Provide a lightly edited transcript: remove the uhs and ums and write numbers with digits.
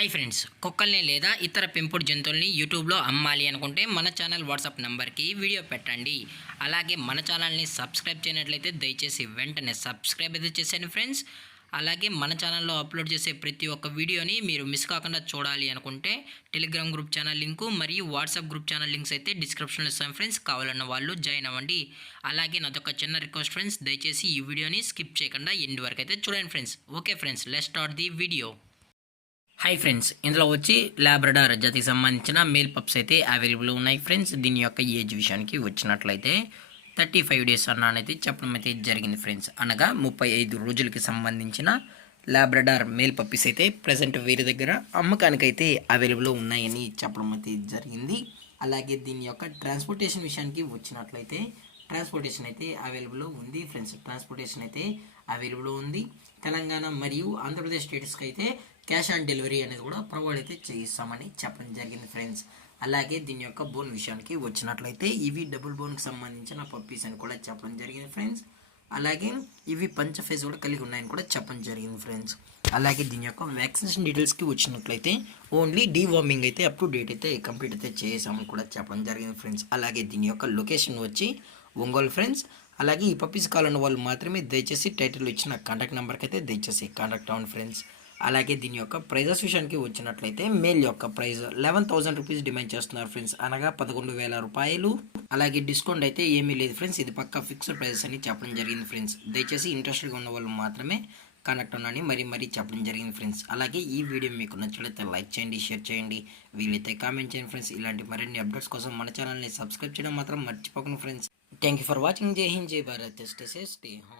Hi friends, కుక్కల్ని లేదా ఇతర పెంపుడు జంతువుల్ని యూట్యూబ్లో అమ్మాలి అనుకుంటే మన ఛానల్ వాట్సాప్ నెంబర్కి వీడియో పెట్టండి. అలాగే మన ఛానల్ని సబ్స్క్రైబ్ చేయనట్లయితే దయచేసి వెంటనే సబ్స్క్రైబ్ అయితే చేసేయండి ఫ్రెండ్స్. అలాగే మన ఛానల్లో అప్లోడ్ చేసే ప్రతి ఒక్క వీడియోని మీరు మిస్ కాకుండా చూడాలి అనుకుంటే టెలిగ్రామ్ గ్రూప్ ఛానల్ లింకు మరియు వాట్సాప్ గ్రూప్ ఛానల్ లింక్స్ అయితే డిస్క్రిప్షన్లో ఇస్తాను ఫ్రెండ్స్. కావాలన్న వాళ్ళు జాయిన్ అవ్వండి. అలాగే నాదొక చిన్న రిక్వెస్ట్ ఫ్రెండ్స్, దయచేసి ఈ వీడియోని స్కిప్ చేయకుండా ఎండ్ వరకు అయితే చూడండి friends. Okay friends, let's start the video. Hi friends, ఇందులో వచ్చి లాబ్రడార్ జాతికి సంబంధించిన మేల్ పప్స్ అయితే అవైలబుల్ ఉన్నాయి ఫ్రెండ్స్. దీని యొక్క ఏజ్ విషయానికి వచ్చినట్లయితే 35 డేస్ అన్నానైతే చెప్పడం అయితే జరిగింది ఫ్రెండ్స్. అనగా 35 రోజులకి సంబంధించిన లాబ్రడార్ మేల్ పప్పీస్ అయితే ప్రజెంట్ వీరి దగ్గర అమ్మకానికైతే అవైలబుల్ ఉన్నాయని చెప్పడం అయితే జరిగింది. అలాగే దీని యొక్క ట్రాన్స్పోర్టేషన్ విషయానికి వచ్చినట్లయితే ట్రాన్స్పోర్టేషన్ అయితే అవైలబుల్ ఉంది ఫ్రెండ్స్. ట్రాన్స్పోర్టేషన్ అయితే అవైలబుల్ ఉంది. తెలంగాణ మరియు ఆంధ్రప్రదేశ్ స్టేట్స్కి అయితే క్యాష్ ఆన్ డెలివరీ అనేది కూడా ప్రొవైడ్ అయితే చేయిస్తామని చెప్పడం జరిగింది ఫ్రెండ్స్. అలాగే దీని యొక్క బోన్ విషయానికి వచ్చినట్లయితే ఇవి డబుల్ బోన్కి సంబంధించిన పప్పీస్ అని కూడా చెప్పడం జరిగింది ఫ్రెండ్స్. అలాగే ఇవి పంచ ఫేజ్ కూడా కలిగి ఉన్నాయని కూడా చెప్పడం జరిగింది ఫ్రెండ్స్. అలాగే దీని యొక్క వ్యాక్సినేషన్ డీటెయిల్స్కి వచ్చినట్లయితే ఓన్లీ డీవార్మింగ్ అయితే అప్ టు డేట్ అయితే కంప్లీట్ అయితే చేసామని కూడా చెప్పడం జరిగింది ఫ్రెండ్స్. అలాగే దీని యొక్క లొకేషన్ వచ్చి ఒంగోలు ఫ్రెండ్స్. అలాగే ఈ పప్పీస్ కావాలన్న వాళ్ళు మాత్రమే దయచేసి టైటిల్ ఇచ్చిన కాంటాక్ట్ నెంబర్కి అయితే దయచేసి కాంటాక్ట్ అవ్వండి ఫ్రెండ్స్. అలాగే దీని యొక్క ప్రైజెస్ విషయానికి వచ్చినట్లయితే మేల్ యొక్క ప్రైస్ 11,000 రూపీస్ డిమాండ్ చేస్తున్నారు ఫ్రెండ్స్, అనగా 11,000 రూపాయలు. అలాగే డిస్కౌంట్ అయితే ఏమీ లేదు ఫ్రెండ్స్, ఇది పక్కా ఫిక్స్డ్ ప్రైజెస్ అని చెప్పడం జరిగింది ఫ్రెండ్స్. దయచేసి ఇంట్రెస్ట్గా ఉన్న వాళ్ళు మాత్రమే కాంటాక్ట్ అవ్వని మరీ చెప్పడం జరిగింది ఫ్రెండ్స్. అలాగే ఈ వీడియో మీకు నచ్చినట్లయితే లైక్ చేయండి, షేర్ చేయండి, వీలైతే కామెంట్ చేయండి ఫ్రెండ్స్. ఇలాంటి మరిన్ని అప్డేట్స్ కోసం మన ఛానల్ని సబ్స్క్రైబ్ చేయడం మాత్రం మర్చిపోకండి friends. Thank you for watching. జై హింద్, జై Bharat, stay safe, stay home.